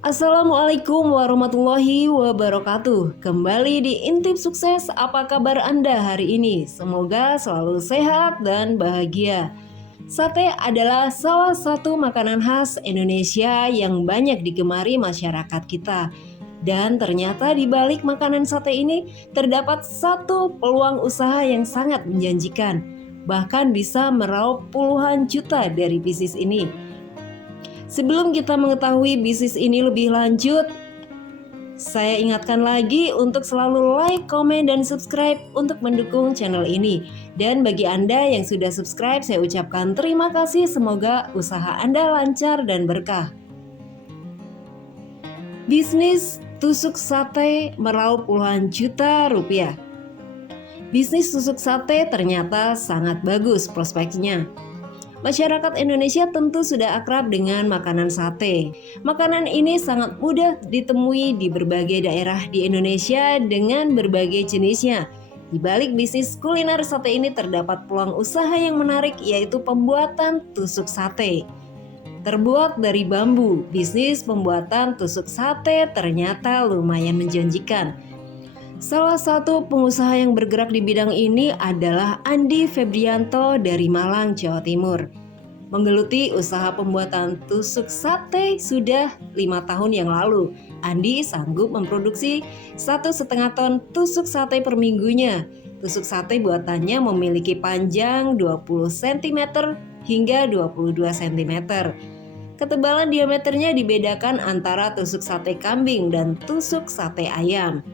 Assalamualaikum warahmatullahi wabarakatuh. Kembali di Intip Sukses. Apa kabar Anda hari ini? Semoga selalu sehat dan bahagia. Sate adalah salah satu makanan khas Indonesia yang banyak digemari masyarakat kita. Dan ternyata di balik makanan sate ini terdapat satu peluang usaha yang sangat menjanjikan. Bahkan bisa meraup puluhan juta dari bisnis ini. Sebelum kita mengetahui bisnis ini lebih lanjut, saya ingatkan lagi untuk selalu like, komen, dan subscribe untuk mendukung channel ini. Dan bagi Anda yang sudah subscribe, saya ucapkan terima kasih. Semoga usaha Anda lancar dan berkah. Bisnis tusuk sate meraup puluhan juta rupiah. Bisnis tusuk sate ternyata sangat bagus prospeknya. Masyarakat Indonesia tentu sudah akrab dengan makanan sate. Makanan ini sangat mudah ditemui di berbagai daerah di Indonesia dengan berbagai jenisnya. Di balik bisnis kuliner sate ini terdapat peluang usaha yang menarik, yaitu pembuatan tusuk sate. Terbuat dari bambu, bisnis pembuatan tusuk sate ternyata lumayan menjanjikan. Salah satu pengusaha yang bergerak di bidang ini adalah Andi Febrianto dari Malang, Jawa Timur. Menggeluti usaha pembuatan tusuk sate sudah 5 tahun yang lalu. Andi sanggup memproduksi 1,5 ton tusuk sate per minggunya. Tusuk sate buatannya memiliki panjang 20 cm hingga 22 cm. Ketebalan diameternya dibedakan antara tusuk sate kambing dan tusuk sate ayam.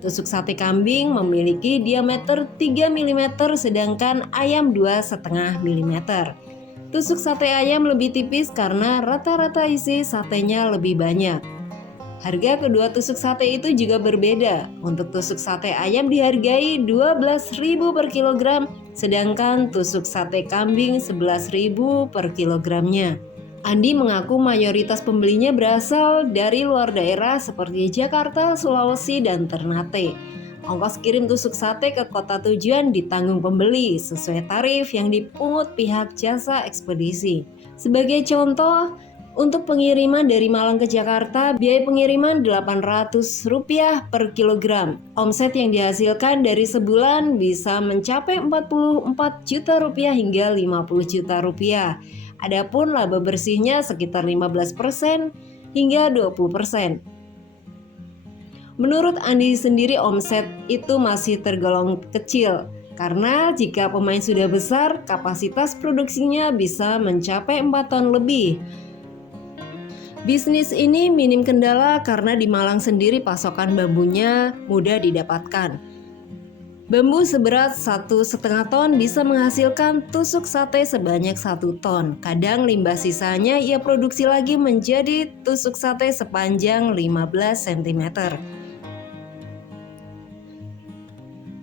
Tusuk sate kambing memiliki diameter 3 mm sedangkan ayam 2,5 mm. Tusuk sate ayam lebih tipis karena rata-rata isi satenya lebih banyak. Harga kedua tusuk sate itu juga berbeda. Untuk tusuk sate ayam dihargai 12.000 per kilogram, sedangkan tusuk sate kambing 11.000 per kilogramnya. Andi mengaku mayoritas pembelinya berasal dari luar daerah seperti Jakarta, Sulawesi, dan Ternate. Ongkos kirim tusuk sate ke kota tujuan ditanggung pembeli sesuai tarif yang dipungut pihak jasa ekspedisi. Sebagai contoh, untuk pengiriman dari Malang ke Jakarta, biaya pengiriman Rp800 per kilogram. Omset yang dihasilkan dari sebulan bisa mencapai Rp44 juta hingga Rp50 juta. Adapun laba bersihnya sekitar 15% hingga 20%. Menurut Andi sendiri omset itu masih tergolong kecil karena jika pemain sudah besar, kapasitas produksinya bisa mencapai 4 ton lebih. Bisnis ini minim kendala karena di Malang sendiri pasokan bambunya mudah didapatkan. Bambu seberat 1,5 ton bisa menghasilkan tusuk sate sebanyak 1 ton. Kadang limbah sisanya ia produksi lagi menjadi tusuk sate sepanjang 15 cm.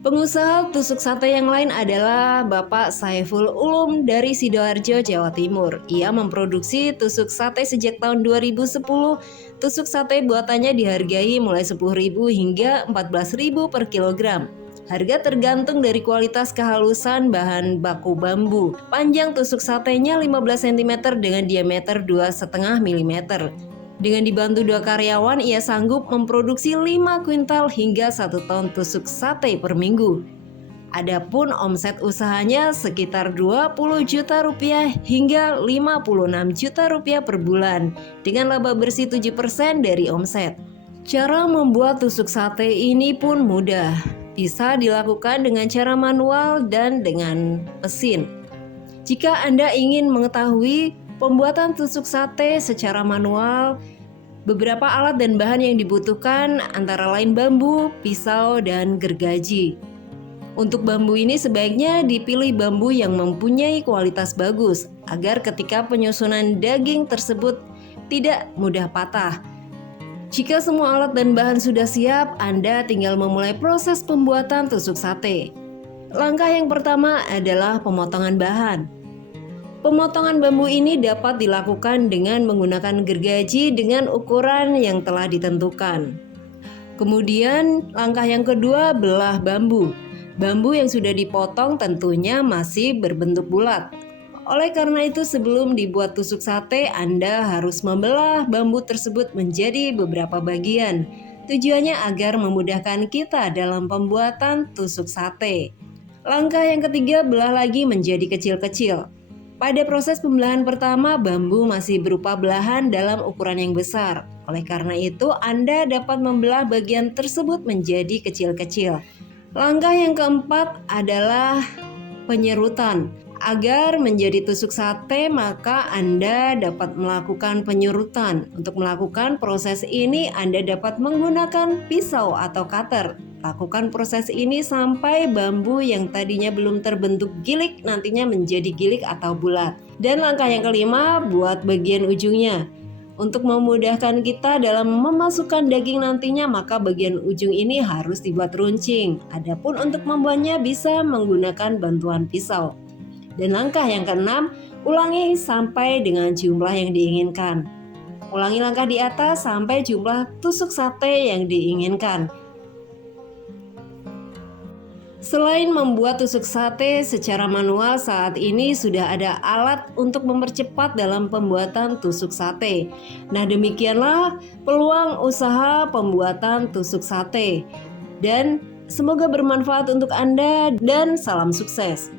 Pengusaha tusuk sate yang lain adalah Bapak Saiful Ulum dari Sidoarjo, Jawa Timur. Ia memproduksi tusuk sate sejak tahun 2010. Tusuk sate buatannya dihargai mulai 10.000 hingga 14.000 per kilogram. Harga tergantung dari kualitas kehalusan bahan baku bambu. Panjang tusuk satenya 15 cm dengan diameter 2,5 mm. Dengan dibantu 2 karyawan, ia sanggup memproduksi 5 kuintal hingga 1 ton tusuk sate per minggu. Adapun omset usahanya sekitar Rp20 juta hingga Rp56 juta per bulan dengan laba bersih 7% dari omset. Cara membuat tusuk sate ini pun mudah. Bisa dilakukan dengan cara manual dan dengan mesin. Jika Anda ingin mengetahui pembuatan tusuk sate secara manual, beberapa alat dan bahan yang dibutuhkan antara lain bambu, pisau, dan gergaji. Untuk bambu ini sebaiknya dipilih bambu yang mempunyai kualitas bagus agar ketika penyusunan daging tersebut tidak mudah patah. Jika semua alat dan bahan sudah siap, Anda tinggal memulai proses pembuatan tusuk sate. Langkah yang pertama adalah pemotongan bahan. Pemotongan bambu ini dapat dilakukan dengan menggunakan gergaji dengan ukuran yang telah ditentukan. Kemudian, langkah yang kedua, belah bambu. Bambu yang sudah dipotong tentunya masih berbentuk bulat. Oleh karena itu, sebelum dibuat tusuk sate, Anda harus membelah bambu tersebut menjadi beberapa bagian. Tujuannya agar memudahkan kita dalam pembuatan tusuk sate. Langkah yang ketiga, belah lagi menjadi kecil-kecil. Pada proses pembelahan pertama, bambu masih berupa belahan dalam ukuran yang besar. Oleh karena itu, Anda dapat membelah bagian tersebut menjadi kecil-kecil. Langkah yang keempat adalah penyerutan. Agar menjadi tusuk sate, maka Anda dapat melakukan penyerutan. Untuk melakukan proses ini, Anda dapat menggunakan pisau atau cutter. Lakukan proses ini sampai bambu yang tadinya belum terbentuk gilik nantinya menjadi gilik atau bulat. Dan langkah yang kelima, buat bagian ujungnya. Untuk memudahkan kita dalam memasukkan daging nantinya, maka bagian ujung ini harus dibuat runcing. Adapun untuk membuatnya bisa menggunakan bantuan pisau. Dan langkah yang keenam, ulangi sampai dengan jumlah yang diinginkan. Ulangi langkah di atas sampai jumlah tusuk sate yang diinginkan. Selain membuat tusuk sate secara manual, saat ini sudah ada alat untuk mempercepat dalam pembuatan tusuk sate. Nah, demikianlah peluang usaha pembuatan tusuk sate. Dan semoga bermanfaat untuk Anda dan salam sukses.